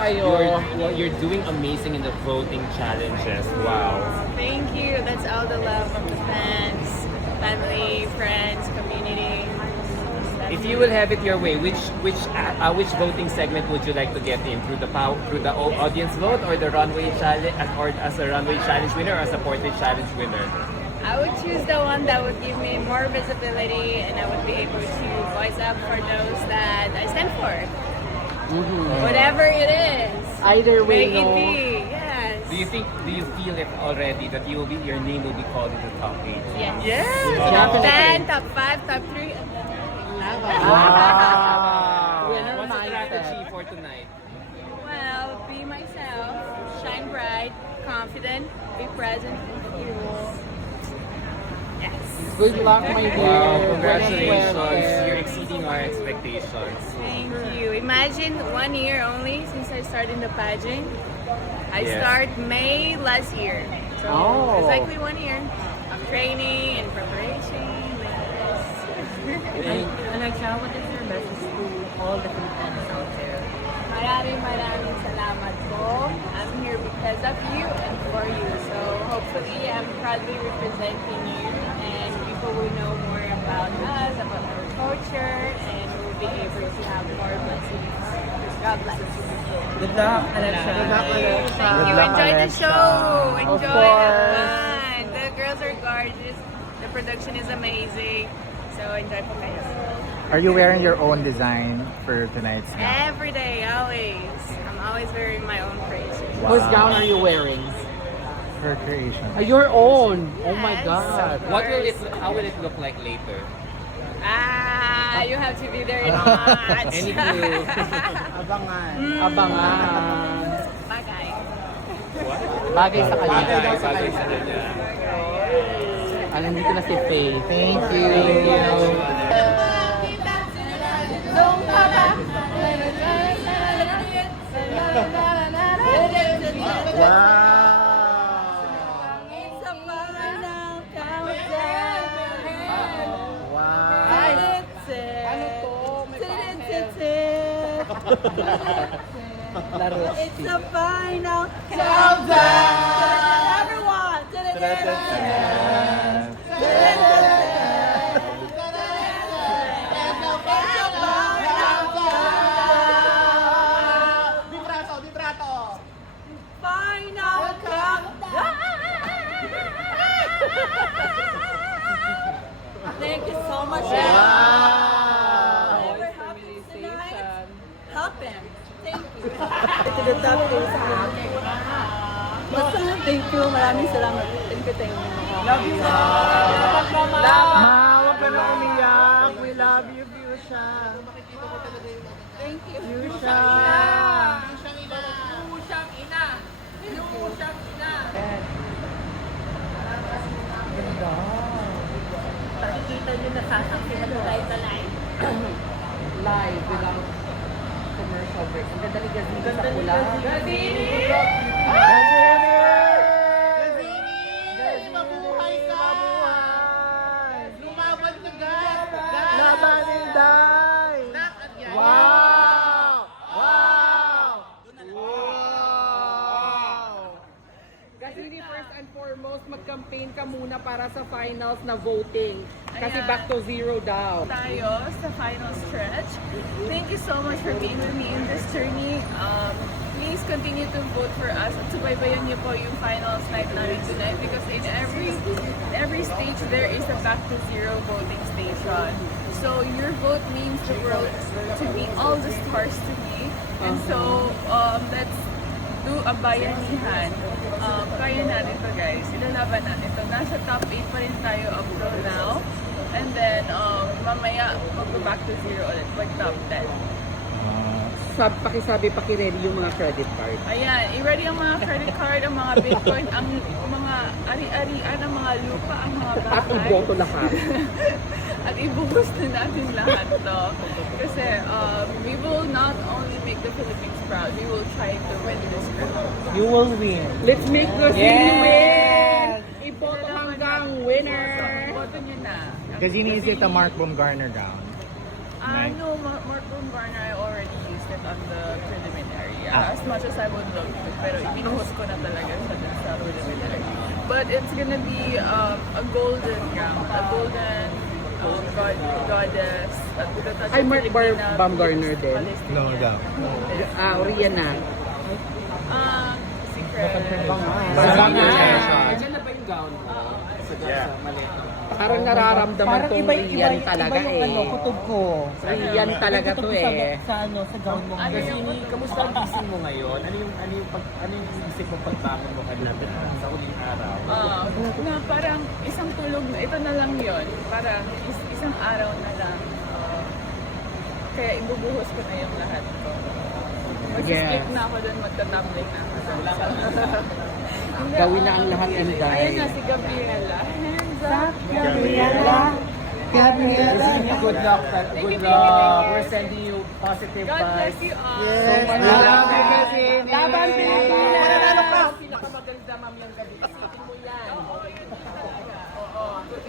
kayo. You're doing amazing in the voting challenges. Wow. Thank you. That's all the love from the fans, family, friends, community. If you will have it your way, which voting segment would you like to get in, through the audience vote, or the runway challenge, or as a runway challenge winner, or as a portrait challenge winner? I would choose the one that would give me more visibility, and I would be able to voice up for those that I stand for. Whatever it is. Either way, May it no. be. Yes. Do you feel it already that your name will be called in the top 8? Yes. Yes. Top Definitely. 10, top 5, top 3. Wow. What's the strategy for tonight? Well, be myself, shine bright, confident, be present, you. Yes. Good luck, my dear. Wow, congratulations. Well, You're exceeding our expectations. Thank you. Imagine 1 year only since I started in the pageant. I Yes. start May last year. So Oh. exactly 1 year of training and preparation. Yes. Alexa, what is your message to all the Filipinos out there? Maraming salamat po. I'm here because of you and for you. So hopefully I'm proudly representing you and people will know more about us, about our culture, and we'll be able to have more blessings. God bless. Good luck, Alexa. Good luck, Alexa. Thank you. Good luck, Enjoy the Alexa. show. Of Enjoy, have course. fun. The girls are gorgeous. The production is amazing. So enjoy po kayo. Are you wearing your own design for tonight's gown? Every day, always. I'm always wearing my own crazy. Whose gown are you wearing? Her creation. Your own. Oh my Yes, God. of How will it look like later? You have to be there in March. Any clue? Abangan. Bagay. Bagay sa kanya. Bagay sa kanya. Alam dito na si Faye. Thank you. Thank you. Wow. It's a final countdown. Wow. Ano to? May Laro. It's a final countdown. Everyone. Final countdown. Thank you so much. Whatever happens tonight, happen. Thank you. To the top is basta thank you. Maraming salamat. Thank you. Love you, Ma, huwag ka na umiyak. We love you, Fuchsia. Thank you. Fuchsia. Pakikita nyo na sasaksihan mo tayo tonight. Live without commercial break. Ang ganda ni Gazini sa pula. Gazini! Mabuhay ka! Mabuhay! Lumaban ka, guys! Laban ni Day! Wow! Wow! Wow! Gazini, first and foremost, mag-campaign ka muna para sa finals na voting. Kasi Ayan. back to zero daw. Tayo sa final stretch. Thank you so much for being with me in this journey. Please continue to vote for us at subaybayan niyo po yung finals night namin tonight because in every stage there is a back to zero voting station. So your vote means the world to me, all the stars to me. And so let's do a bayanihan. Kaya natin to, guys. Ilalaban natin to. Nasa top 8 pa rin tayo up till now. And then, mamaya, mag-back to zero ulit. Mag-top 10. Pakiready yung mga credit card. Ayan, i-ready ang mga credit card, ang mga bitcoin, ang mga ari-arian, ang mga lupa, ang mga At bahay. iboto lahat. At ibuhos na natin lahat to. Kasi we will not only make the Philippines proud, we will try to win this crown. You will win. Let's make Gazini Yes! win! Iboto hanggang winner! Boto nyo na. Gazini, is it a Mark Baumgartner gown? No, Mark Baumgartner I already used it on the preliminary. As much as I would love to, pero ibinuhos ko na talaga siya dun sa preliminary. But it's gonna be a golden gown, a golden goddess. Ay, Mark Baumgartner din. No doubt. Rihanna. Secret. Diyan na ba yung gown? Sa maleta. Parang nararamdaman tong Rian talaga iba yung kutob ko. Rian talaga to Sa gown mo. Gazini, kamusta ang gising mo ngayon? Ano yung isip mo pagbangon mo kanina sa huling araw? Na parang isang tulog na, ito na lang yon. Parang isang araw na lang. Kaya ibubuhos ko na yung lahat ko. Mag-sleep na ako doon, magta-tablet na ako. Gawin na ang lahat, Inday. Ayan na si Gabriela. Hands up, Gabriela. Gazini, good luck. Good luck. We're sending you positive God bless vibes. you all. Yes. Laban, Pilipinas! Mananalo ka! Pinakamaganda, ma'am, yung gabi. Isipin mo yan.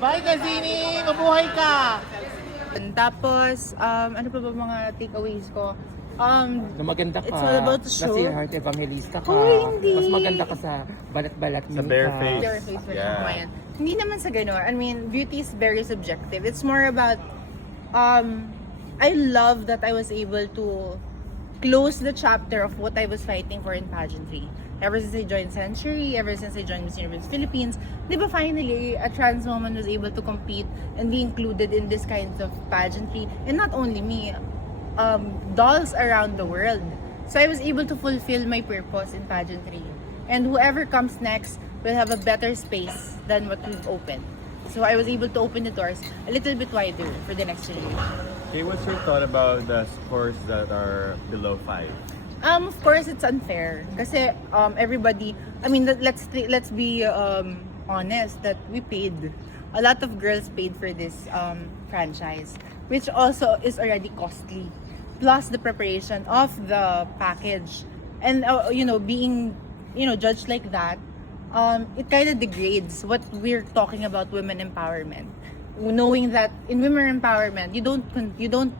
Bye, Gazini! Mabuhay ka! Tapos, ano pa ba mga takeaways ko? Na maganda ka. It's all about the show. Kasi heart evangelista ka. Oh, hindi. Mas maganda ka sa balat-balat Sa bare face. Their face version Yeah. ko yan. Hindi naman sa gano'n. I mean, beauty is very subjective. It's more about, I love that I was able to close the chapter of what I was fighting for in pageantry. Ever since I joined Century, ever since I joined Miss Universe Philippines, di ba finally, a trans woman was able to compete and be included in this kinds of pageantry. And not only me, dolls around the world. So I was able to fulfill my purpose in pageantry. And whoever comes next will have a better space than what we've opened. So I was able to open the doors a little bit wider for the next generation. Okay, what's your thought about the scores that are below 5? Of course, it's unfair. Kasi everybody, I mean, let's be honest that we paid. A lot of girls paid for this franchise, which also is already costly. Plus the preparation of the package. And, being, judged like that, it kind of degrades what we're talking about women empowerment. Knowing that in women empowerment, you don't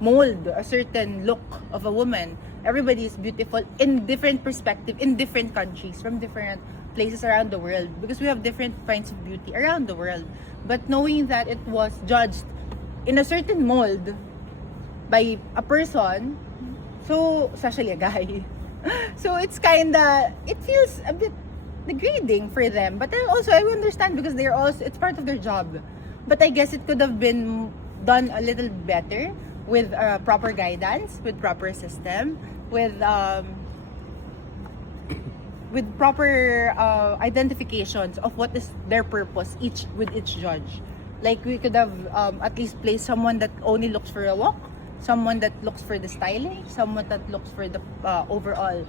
mold a certain look of a woman. Everybody is beautiful in different perspective, in different countries, from different places around the world, because we have different kinds of beauty around the world. But knowing that it was judged in a certain mold by a person, so especially a guy, so it feels a bit degrading for them. But then also I understand because it's part of their job. But I guess it could have been done a little better with proper guidance, with proper system, with proper identifications of what is their purpose with each judge. Like we could have at least placed someone that only looks for a look, someone that looks for the styling, someone that looks for the overall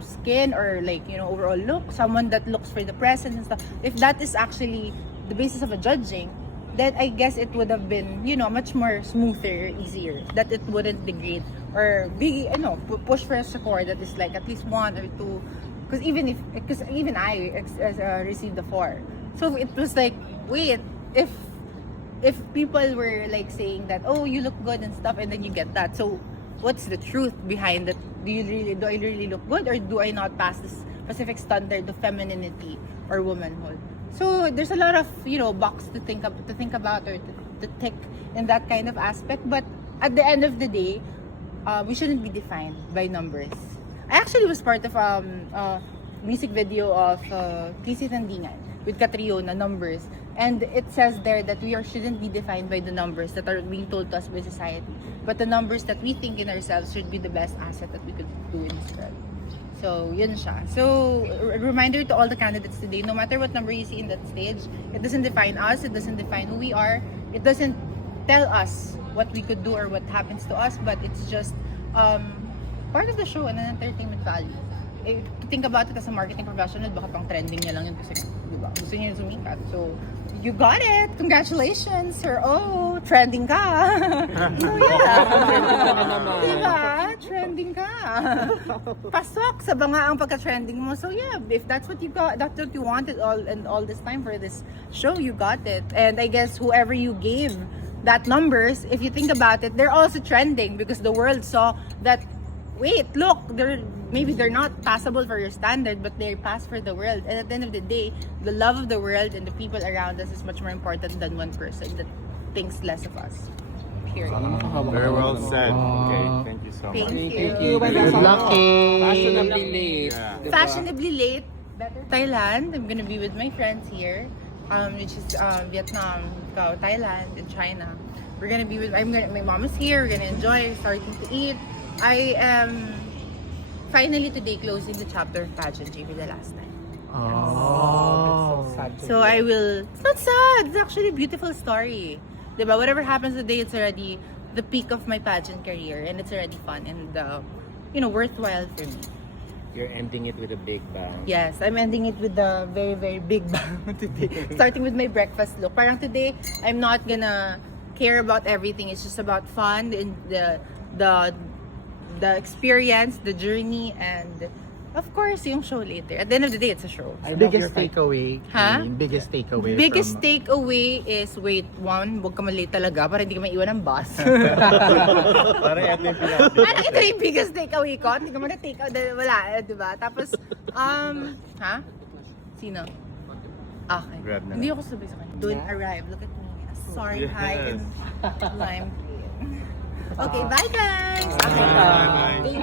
skin or overall look, someone that looks for the presence and stuff. If that is actually the basis of a judging, then I guess it would have been, much more smoother, easier. That it wouldn't degrade or be, push for a score that is like at least 1 or 2. Because even I received a 4. So it was like, wait, if people were like saying that, oh, you look good and stuff, and then you get that. So what's the truth behind that? Do I really look good, or do I not pass this specific standard of femininity or womanhood? So there's a lot of box to think about or to tick in that kind of aspect. But at the end of the day, we shouldn't be defined by numbers. I actually was part of a music video of Casey Tandingan with Catriona, Numbers, and it says there that we shouldn't be defined by the numbers that are being told to us by society, but the numbers that we think in ourselves should be the best asset that we could do in this world. So, yun siya. So, a reminder to all the candidates today, no matter what number you see in that stage, it doesn't define us, it doesn't define who we are, it doesn't tell us what we could do or what happens to us, but it's just part of the show and an entertainment value. To think about it as a marketing professional, baka pang trending niya lang yun kasi, diba, gusto niya sumikat. So, you got it! Congratulations, sir! Oh, trending ka! So, yeah! Diba? Trending ka! Pasok sa banga ang pagka-trending mo. So, yeah, if that's what you got, that's what you wanted all this time for this show, you got it. And I guess whoever you gave that numbers, if you think about it, they're also trending because the world saw that wait, look, maybe they're not passable for your standard, but they're pass for the world. And at the end of the day, the love of the world and the people around us is much more important than one person that thinks less of us. Period. Very well said. Okay, thank you so much. Thank you. Good luck, Kate. Fashionably late. Yeah. Diba? Fashionably late, Thailand. I'm gonna be with my friends here, which is Vietnam, Thailand, and China. We're gonna be with. My mom is here. We're gonna enjoy, starting to eat. I am finally today closing the chapter of pageantry for the last time. Oh. So I will. It's not sad. It's actually a beautiful story. Diba? Whatever happens today, it's already the peak of my pageant career, and it's already fun and worthwhile for me. You're ending it with a big bang. Yes, I'm ending it with a very, very big bang today. Starting with my breakfast look. Parang today, I'm not gonna care about everything. It's just about fun and the experience, the journey, and of course, yung show later. At the end of the day, it's a show. Biggest takeaway. Ha? Queen, Biggest takeaway. Biggest from- takeaway is, wait, one, huwag ka malate talaga para hindi ka maiwan ng bus. Parang ito yung pinaka- Ano ito yung biggest takeaway ko? Hindi ka man na-take out. Wala, diba? Tapos, ha? Sino? Okay. Grab na Hindi lang. ako sabay sa kanya. Don't arrive. Look at me. Sorry, hi. Yes. It's lime green. Okay, bye guys! Bye. Thank